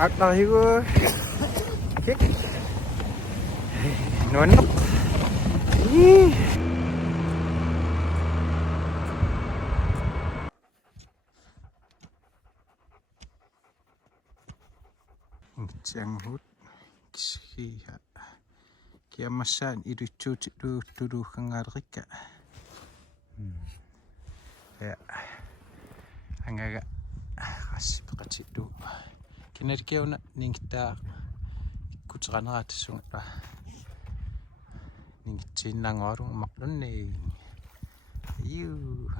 Out na higo. Kick. Nonok. Chang hút khi kia masan idu cuci du kangarika ya angaga as pakacik du kinar kia una ning kita ikut sekarang atas sungai ning cina ngorong maklun nih yuk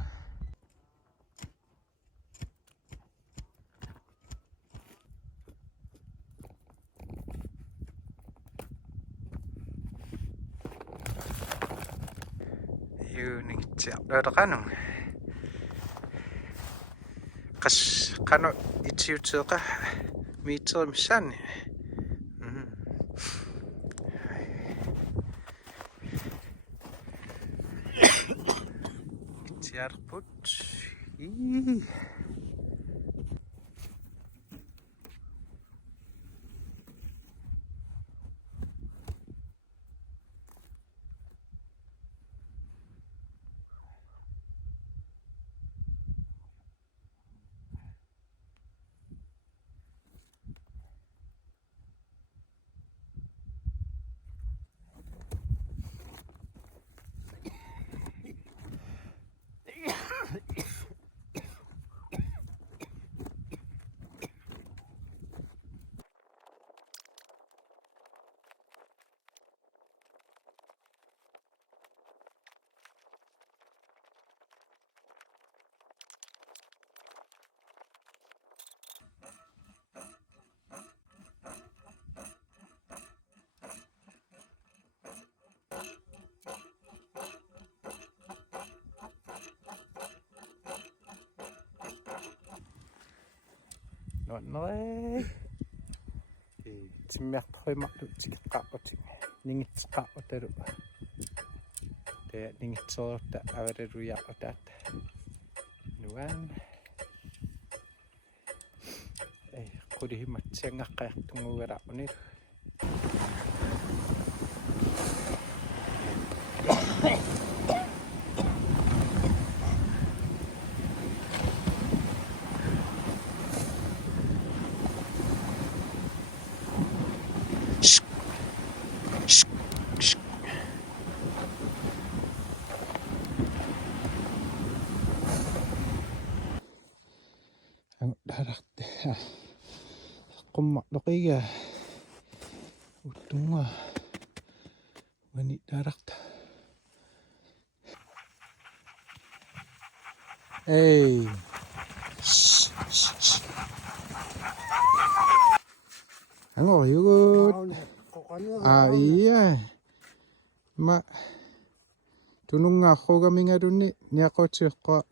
ning cak ada kanung kas kano itu kah mito misan ciar put nói chimyak thôi mặc được chỉ cạo có chừng nhưng cạo có thể được để nhưng cho đã ở đây rồi ở đây nuan cô đi mà chơi ngắc cái tung người đạo này darat kumak dokiga utung wanit darat ano yun iya ma tunong ako kami nga dun ni ako tsiko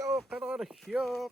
yo kadar yo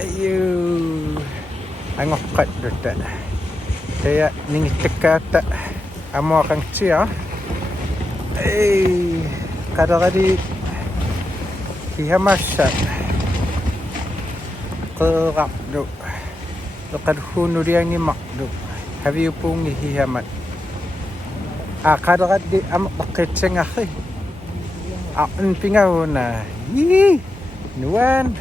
Ayuu. Angokkat dutta. Kaya ningittekkaata amuaqangtia. Ei. Kadagadi hihamassa. Qeqaqdu. Qadhunuriangimaqdu. Haviupungi hihamat. Kadagadi amuqqitsengahi. Pingauna. Nuan.